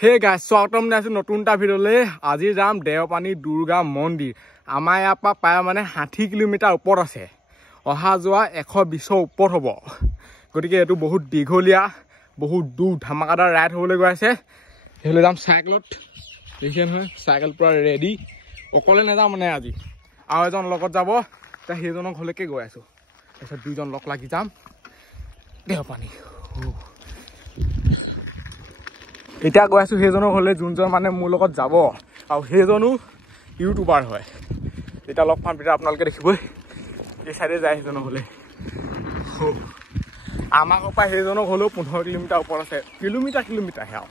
Hey guys স্বাগতম জনাইছো নতুন এটা ভিডিঅ'লৈ। আজি যাম দেওপানী দুৰ্গা মন্দিৰ। আমাৰ ইয়াৰ পৰা প্ৰায় মানে 60 কিলোমিটাৰ ওপৰত আছে, অহা যোৱা 120ৰ ওপৰত হ'ব। গতিকে এইটো বহুত দীঘলীয়া, বহুত দূৰ ধামাকাদাৰ ৰাইড হ'বলৈ গৈ আছে। সেইফালে যাম চাইকেলত, দেখিছে নহয় চাইকেল পূৰা ৰেডি। অকলে নাযাওঁ মানে আজি, আৰু এজন লগত যাব, এতিয়া সেইজনৰ ঘৰলৈকে গৈ আছোঁ। তাৰপিছত দুইজন লগ লাগি যাম দেওপানী। এতিয়া গৈ আছোঁ সেইজনৰ ঘৰলৈ, যোনজন মানে মোৰ লগত যাব, আৰু সেইজনো ইউটিউবাৰ হয়। এতিয়া লগ পাম, তেতিয়া আপোনালোকে দেখিবই এই চাইডে যায় সেইজনৰ ঘৰলৈ। আমাৰ ঘৰৰ পৰা সেইজনৰ ঘৰলৈও 15 কিলোমিটাৰ ওপৰত আছে, কিলোমিটাৰহে আৰু।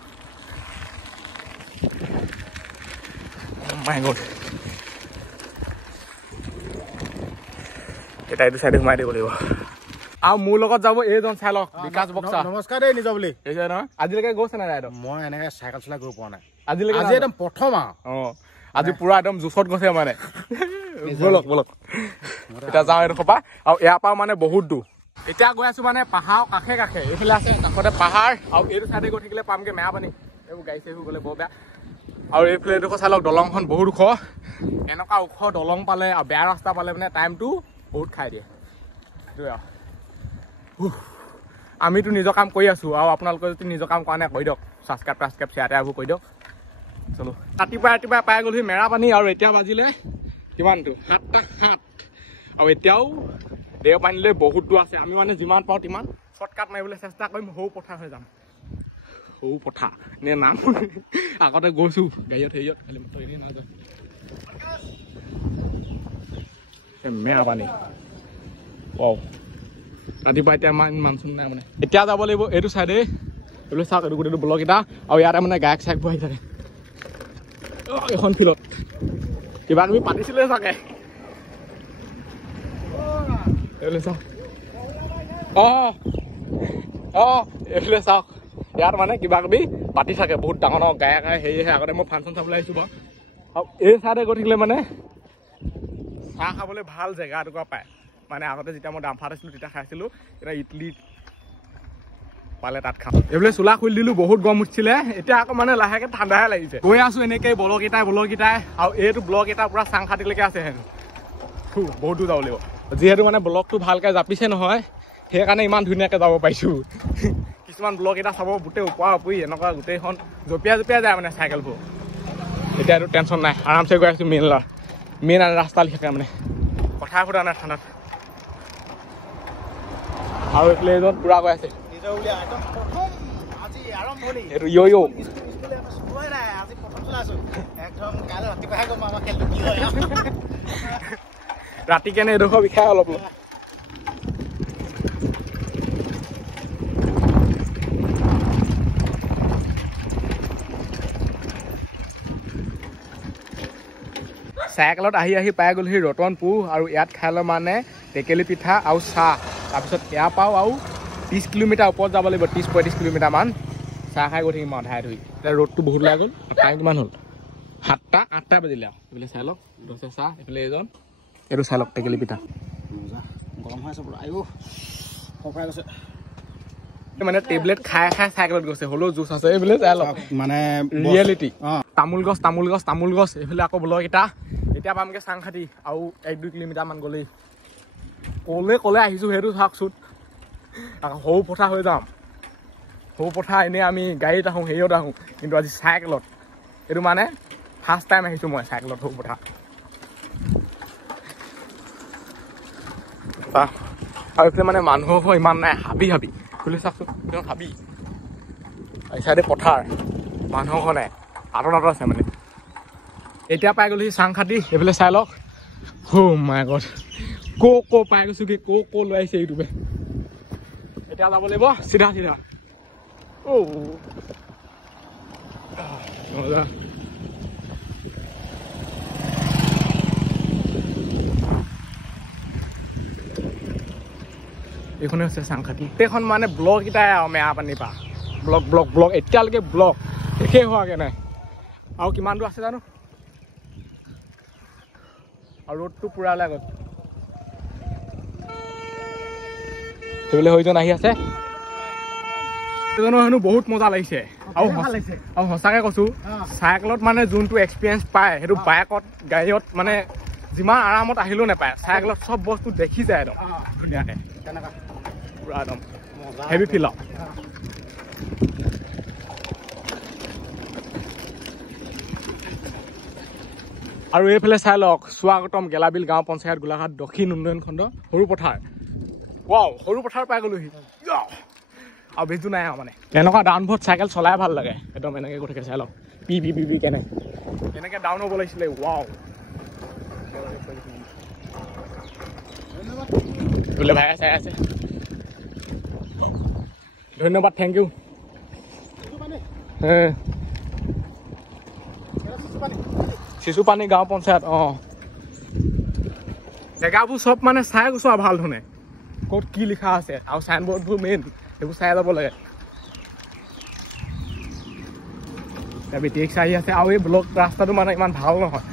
মাই গড, এতিয়া এইটো চাইডে সোমাই দিব লাগিব। আৰু মোৰ লগত যাব এইজন, চাই লওক বিকাশ বক্সা। নমস্কাৰ দেই নিজৰ বুলি নহয়, আজিলৈকে গৈছে নাই ৰাইডত? মই এনেকে চাইকেল চলাই গৈ পোৱা নাই আজিলৈকে। আজি একদম প্ৰথম আজি পুৰা একদম জোচত গৈছে মানে। বলক এতিয়া যাওঁ এইডোখৰ পৰা, আৰু ইয়াৰ পৰা মানে বহুত দূৰ। এতিয়া গৈ আছো মানে পাহাৰ কাষে কাষে, এইফালে আছে কাষতে পাহাৰ, আৰু এইটো চাইডে গৈ থাকিলে পামগে মেৰাপানী। এইবোৰ গাড়ী চাড়ী গ'লে বৰ বেয়া। আৰু এইফালে এইডোখৰ চাই লওক, দলংখন বহুত ওখ। এনেকুৱা ওখ দলং পালে আৰু বেয়া ৰাস্তা পালে মানে টাইমটো বহুত খাই দিয়ে। সেইটোৱে আৰু আমিতো নিজৰ কাম কৰি আছো, আৰু আপোনালোকে যদি নিজৰ কাম কৰা নাই কৰি দিয়ক, ছাবস্ক্ৰাইব শ্বেয়াৰ এইবোৰ কৰি দিয়ক। চলো, ৰাতিপুৱা পাই গ'লহি মেৰাপানী, আৰু এতিয়া বাজিলে কিমানটো 7:07, আৰু এতিয়াও দেওপানীলৈ বহুত দূৰ আছে। আমি মানে যিমান পাওঁ তিমান শ্বৰ্টকাট মাৰিবলৈ চেষ্টা কৰিম। সৰু পথাৰ হৈ যাম, সৰু পথাৰ নে নাম আগতে গৈছো গাড়ীত হেৰিয়ত, খালি মটৰ এনেই নাযাওঁ। মেৰাপানী ৰাতিপুৱা এতিয়া আমাৰ মানচোন নাই মানে। এতিয়া যাব লাগিব এইটো চাইডে, এইটো চাওক, এইটো গোটেইটো ব্লক এটা, আৰু ইয়াতে মানে গায়ক চায়কবোৰ আহি থাকে। এখন ফিল্ডত কিবা কিবি পাতিছিলে চাগে, এইফালে চাওক। এইফালে চাওক, ইয়াত মানে কিবা কিবি পাতি থাকে, বহুত ডাঙৰ ডাঙৰ গায়ক আহে, হেৰি আহে। আগতে মই ফাংচন চাবলৈ আহিছোঁ বাৰু। আৰু এই চাইডে গৈ থাকিলে মানে চাহ খাবলৈ ভাল জেগা এটুকুৰা পায়। মানে আগতে যেতিয়া মই ডাম্ফাৰত আছিলোঁ তেতিয়া খাইছিলোঁ, এতিয়া ইডলি পালে তাত খাওঁ। এইফালে চোলা খুলি দিলোঁ, বহুত গৰম উঠিছিলে, এতিয়া আকৌ মানে লাহেকৈ ঠাণ্ডাহে লাগিছে। গৈ আছোঁ এনেকৈ ব্লকেইটাই, আৰু এইটো ব্লক এটা পূৰা চাংখাতিলৈকে আছে হেনো। বহুত দূৰ যাব লাগিব, যিহেতু মানে ব্লকটো ভালকৈ জাপিছে নহয়, সেইকাৰণে ইমান ধুনীয়াকৈ যাব পাৰিছোঁ। কিছুমান ব্লক এটা চাব গোটেই ওপৰা ওপৰি এনেকুৱা গোটেইখন জঁপিয়াই যায় মানে চাইকেলবোৰ। এতিয়া এইটো টেনশ্যন নাই, আৰামছে গৈ আছোঁ মেইন ৰাস্তা লিখাকৈ মানে, কথাই ফুটা নাই ঠাণ্ডাত। আৰু এইফালে এজন পুৰা গৈ আছে, এইটো ৰাতি কেনে এডোখৰ বিষাই অলপ। চাইকেলত আহি পাই গ'লহি ৰতনপুৰ, আৰু ইয়াত খালে মানে টেকেলি পিঠা আৰু চাহ। তাৰপিছত ইয়াৰ পৰাও আৰু 30 কিলোমিটাৰ ওপৰত যাব লাগিব, 30-35 কিলোমিটাৰমান। চাহ খাই গৈ থাকিম আৰু ধাই ধুই। এতিয়া ৰ'দটো বহুত ওলাই গ'ল, টাইম কিমান হ'ল? 7:08 বাজিলে আৰু। এইফালে চাই লওক, দছে চাহ, এইফালে এজন, এইটো চাই লওক টেকেলি পিঠা। গৰম হৈ আছে পুৰা, আইও ফফাই গৈছে। মানে টেবলেট খাই চাইকেলত গৈছে, হ'লেও জুচ আছে। এইফালে চাই লওক, মানে ৰিয়েলিটি। তামোল গছ, এইফালে আকৌ ব্লক এটা। এতিয়া পামগে চাংখাতি, আৰু 1-2 কিলোমিটাৰমান গ'লেই। ক'লে আহিছোঁ সেইটো চাওকচোন। আকৌ সৰু পথাৰ হৈ যাম, সৰু পথাৰ এনেই আমি গাড়ীত আহোঁ, হেৰিয়ত আহোঁ, কিন্তু আজি চাইকেলত। এইটো মানে ফাৰ্ষ্ট টাইম আহিছোঁ মই চাইকেলত সৰু পথাৰ। আৰু এইফালে মানে মানুহৰ ইমান নাই, হাবি খুলি চাওকচোন, হাবি। এই চাইডে পথাৰ, মানুহৰ ঘৰ নাই, আঁতৰত আছে মানে। এতিয়া পাই গ'লহি চাংখাতি, এইফালে চাই লওক। মাই গড, ক' পাই গৈছোঁ কি, ক' লৈ আহিছে ইউটিউবে। এতিয়া যাব লাগিব চিধা। এইখনে হৈছে চাংখাতি। গোটেইখন মানে ব্লক এটাই আৰু মেৰাপানীৰ পৰা ব্লক এতিয়ালৈকে ব্লক শেষেই হোৱাগৈ নাই। আৰু কিমান দূৰ আছে জানো, আৰু ৰ'দটো পুৰা ওলাই গ'ল। সেইফালে সৈজন আহি আছে, হেনো বহুত মজা লাগিছে আৰু সঁচাকে কৈছো চাইকেলত মানে যোনটো এক্সপিৰিয়েঞ্চ পায় সেইটো বাইকত গাড়ীত মানে যিমান আৰামত আহিলেও নাপায় চাইকেলত চব বস্তু দেখি যায় একদম ধুনীয়াকে পুৰা একদম হেভি ফিল আউট আৰু এইফালে চাই লওক স্বাগতম গেলাবিল গাঁও পঞ্চায়ত গোলাঘাট দক্ষিণ উন্নয়ন খণ্ড সৰু পথাৰ ৱাও সৰু পথাৰ পাই গ'লোহি আৰু বেজু নাই আৰু মানে এনেকুৱা ডাউনবোৰ্ড চাইকেল চলাই ভাল লাগে একদম এনেকৈ গৈ থাকে চাই লওক পি পি পি পি কেনে এনেকৈ ডাউন হ'ব লাগিছিলে ৱাও বোলে ভাই চাই আছে ধন্যবাদ থেংক ইউ শিশুপানী গাঁও পঞ্চায়ত জেগাবোৰ চব মানে চাই গৈছো আৰু ভাল ধৰণে ক'ত কি লিখা আছে আৰু চাইনবোৰ্ডবোৰ মেইন সেইবোৰ চাই যাব লাগে বেটেৰী আহি আছে আৰু এই ব্লক ৰাস্তাটো মানে ইমান ভাল নহয়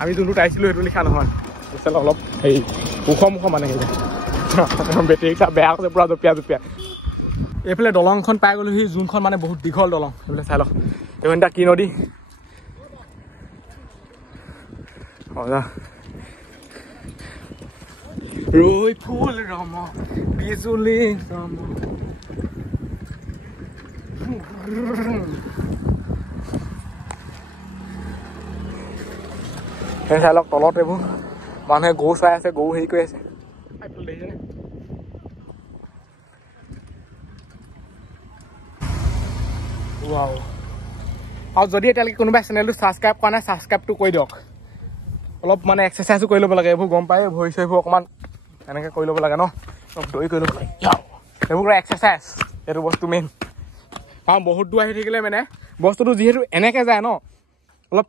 আমি যোনটো টাইছিলোঁ সেইটো লিখা নহয় অলপ হেৰি ওখ মুখ মানে বেটেৰী বেয়া আছে পুৰা জপিয়া জপিয়া এইফালে দলংখন পাই গ'লোহি যোনখন মানে বহুত দীঘল দলং সেইফালে চাই লওক এইখন এতিয়া কি নদী ৰৈ ফুল ৰম বিজুলী চাই লওক তলত এইবোৰ মানুহে গৰু চাই আছে গৰু হেৰি কৰি আছে আৰু যদি এতিয়ালৈকে কোনোবাই চেনেলটো ছাবস্ক্ৰাইব কৰা নাই ছাবস্ক্ৰাইবটো কৰি দিয়ক অলপ মানে এক্সাৰচাইজো কৰি ল'ব লাগে এইবোৰ গম পায় ভৰি চৰিবোৰ অকণমান এনেকৈ কৰি ল'ব লাগে ন অলপ দৌৰি কৰি ল'ব লাগে এইবোৰ এক্সাৰচাইজ এইটো বস্তু মেইন কাৰণ বহুত দূৰ আহি থাকিলে মানে বস্তুটো যিহেতু এনেকৈ যায় ন অলপ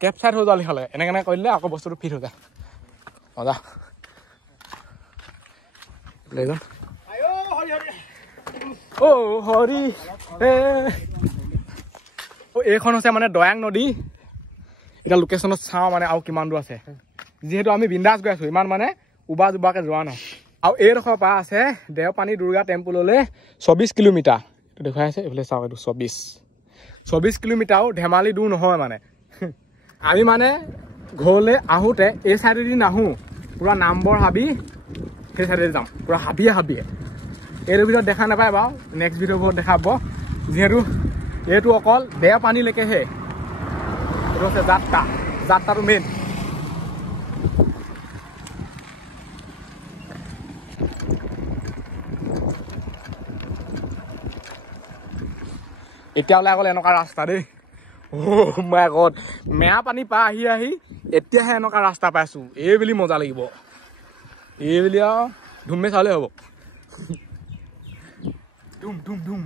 কেপ চাইড হৈ যোৱা লিখা লাগে এনেকৈ এনেকৈ কৰিলে আকৌ বস্তুটো ফিট হৈ যায় মজা হৰি এইখন হৈছে মানে দয়াং নদী এতিয়া লোকেশ্যনত চাওঁ মানে আৰু কিমান দূৰ আছে যিহেতু আমি বিন্দাছ গৈ আছোঁ ইমান মানে উবা জোবাকৈ যোৱা নহয় আৰু এইডোখৰ পৰা আছে দেওপানী দুৰ্গা টেম্পুললৈ 24 কিলোমিটাৰ এইটো দেখুৱাই আছে এইফালে চাওক এইটো 24 কিলোমিটাৰো ধেমালি দূৰ নহয় মানে আমি মানে ঘৰলৈ আহোঁতে এই চাইডেদি নাহোঁ পুৰা নামবৰ হাবি সেই চাইডেদি যাম পুৰা হাবিয়ে এইটো ভিতৰত দেখা নাপায় বাৰু নেক্সট ভিডিঅ'বোৰত দেখা পাব যিহেতু এইটো অকল দেওপানীলৈকেহে এইটো হৈছে যাত্ৰাটো মেইন এতিয়া ওলাই গ'ল এনেকুৱা ৰাস্তা দেই মাই গড মেয়া পানী পাই আহি এতিয়াহে এনেকুৱা ৰাস্তা পাইছোঁ এই বুলি মজা লাগিব এই বুলি আৰু ধুমে চালে হ'ব ধুম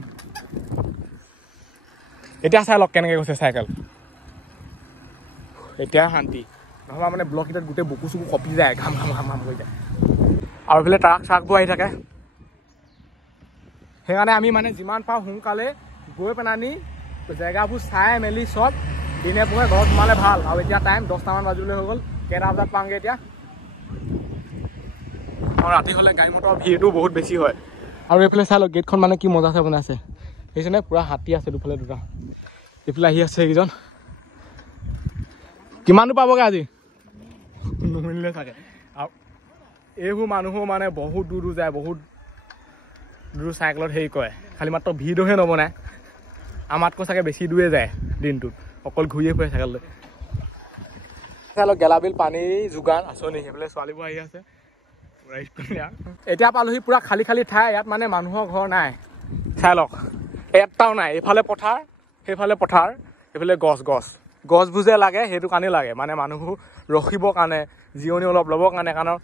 এতিয়া চাই লওক কেনেকৈ গৈছে চাইকেল এতিয়া শান্তি নহ'বা মানে ব্লক কেইটাত গোটেই বুকু চুকু কঁপি যায় ঘাম হৈ যায় আৰু এইফালে ট্ৰাক চাকবোৰ আহি থাকে সেইকাৰণে আমি মানে যিমান পাওঁ সোনকালে গৈ পেলানি জেগাবোৰ চাই মেলি চব দিনে পোহে ঘৰত সোমালে ভাল আৰু এতিয়া টাইম 10টামান বাজিবলৈ হৈ গ'ল কেইটা বজাত পাওঁগৈ এতিয়া আৰু ৰাতি হ'লে গাড়ী মটৰৰ ভিৰটো বহুত বেছি হয় আৰু এইফালে চাই লওক গেটখন মানে কি মজাছে বনাইছে সেইকাৰণে পুৰা হাতী আছে দুফালে দুটা এইফালে আহি আছে এইকেইজন কিমান দূৰ পাবগৈ আজি নুশুনিলে চাগে আৰু এইবোৰ মানুহো মানে বহুত দূৰ যায় বহুত দূৰ চাইকেলত হেৰি কৰে খালি মাত্ৰ ভিৰটোহে নবনায় আমাতকৈ চাগে বেছি দূৰে যায় দিনটোত অকল ঘূৰিয়ে ফুৰে চাইকেল লৈ চাই গেলাবিল পানী যোগান আঁচনি সেইফালে ছোৱালীবোৰ আহি আছে এতিয়া পালোহি পুৰা খালী ঠাই ইয়াত মানে মানুহৰ ঘৰ নাই চাই লওক এটাও নাই এইফালে পথাৰ সেইফালে পথাৰ এইফালে গছবোৰ যে লাগে সেইটো কাৰণেই লাগে মানে মানুহবোৰ ৰখিবৰ কাৰণে জিৰণি অলপ ল'বৰ কাৰণে কাৰণ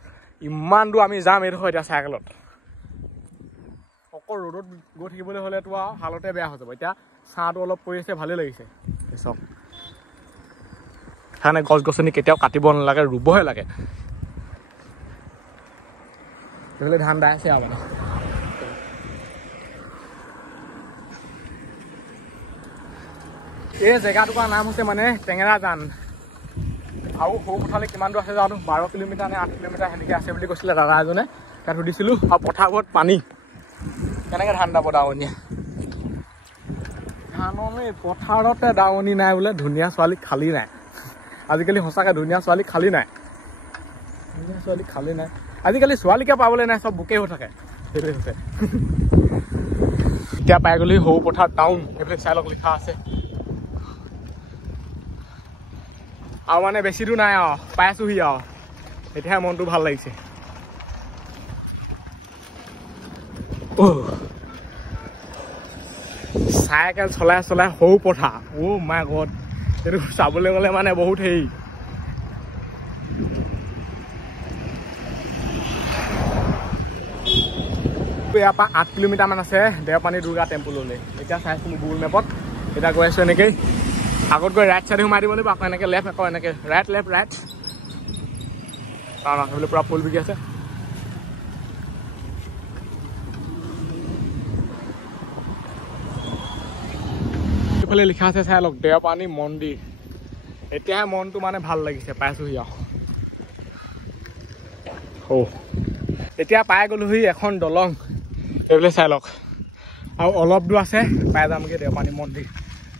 ইমান দূৰ আমি যাম এইডোখৰ এতিয়া চাইকেলত অকল ৰ'দত গৈ থাকিবলৈ হ'লেতো আৰু হালতে বেয়া হৈ যাব এতিয়া ছাঁটো অলপ পৰি আছে ভালেই লাগিছে চাওক সেইকাৰণে গছ গছনি কেতিয়াও কাটিব নালাগে ৰুবহে লাগে সেইফালে ধান দাই আছে আৰু মানে এই জেগাটুকুৰাৰ নাম হৈছে মানে টেঙেৰা জান আৰু সৰু পথাৰলৈ কিমান দূৰ আছে জানো 12 কিলোমিটাৰ নে 8 কিলোমিটাৰ সেনেকৈ আছে বুলি কৈছিলে দাদা এজনে তাত সুধিছিলোঁ আৰু পথাৰবোৰত পানী কেনেকৈ ধান দাব দাৱনীয়া ধাননি পথাৰতে দাৱনি নাই বোলে ধুনীয়া ছোৱালী খালী নাই আজিকালি সঁচাকৈ ধুনীয়া ছোৱালী খালী নাই আজিকালি ছোৱালীকে পাবলৈ নাই চব বুকে হৈ থাকে সেইটোৱে হৈছে এতিয়া পাই গ'লি সৰু পথাৰ টাউন এইবিলাক চাই লওক লিখা আছে আৰু মানে বেছি দূৰ নাই আৰু পাই আছোহি আৰু এতিয়াহে মনটো ভাল লাগিছে চাইকেল চলাই চলাই সৰু পথাৰ মাই গড এইটো চাবলৈ গ'লে মানে বহুত হেৰি ইয়াৰ পৰা 8 কিলোমিটাৰমান আছে দেওপানী দুৰ্গা টেম্পুললৈ এতিয়া চাইছিলোঁ গুগল মেপত এতিয়া গৈ আছোঁ এনেকৈ আগত গৈ ৰাইট চাইডে সোমাই দিব লাগিব আকৌ এনেকৈ লেফ্ট আকৌ এনেকৈ ৰাইট লেফ্ট ৰাইট কাৰণ সেইবিলাক পূৰা ফুল বিকি আছে এইফালে লিখা আছে চাই লওক দেওপানী মন্দিৰ এতিয়াহে মনটো মানে ভাল লাগিছে পাইছোহি আৰু এতিয়া পাই গ'লোহি এখন দলং এইফালে চাই লওক আৰু অলপ দূৰ আছে পাই যামগৈ দেওপানী মন্দিৰ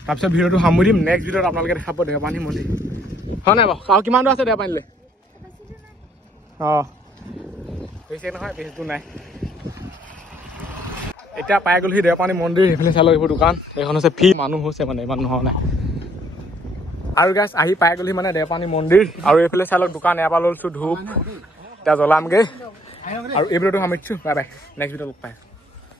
তাৰপিছত ভিডিঅ'টো সামৰি দিম নেক্সট ভিডিঅ'ত আপোনালোকে দেখাব দেওপানী মন্দিৰ হয় নাই বাৰু আৰু কিমান দূৰ আছে দেওপানীলৈ বেছি নহয় বেছি দূৰ নাই এতিয়া পাই গ'লোহি দেওপানী মন্দিৰ সেইফালে চাই লওক এইবোৰ দোকান এইখন হৈছে ফ্ৰী মানুহ হৈছে মানে ইমান নহয় নাই আৰু গাইছ আহি পাই গ'লোহি মানে দেওপানী মন্দিৰ আৰু এইফালে চাই লওক দোকান এবাৰ লৈছোঁ ধূপ এতিয়া জ্বলামগৈ আৰু এই ভিডিঅ'টো সামৰিছোঁ বাই বাই নেক্সট ভিডিঅ'ত লগ পাই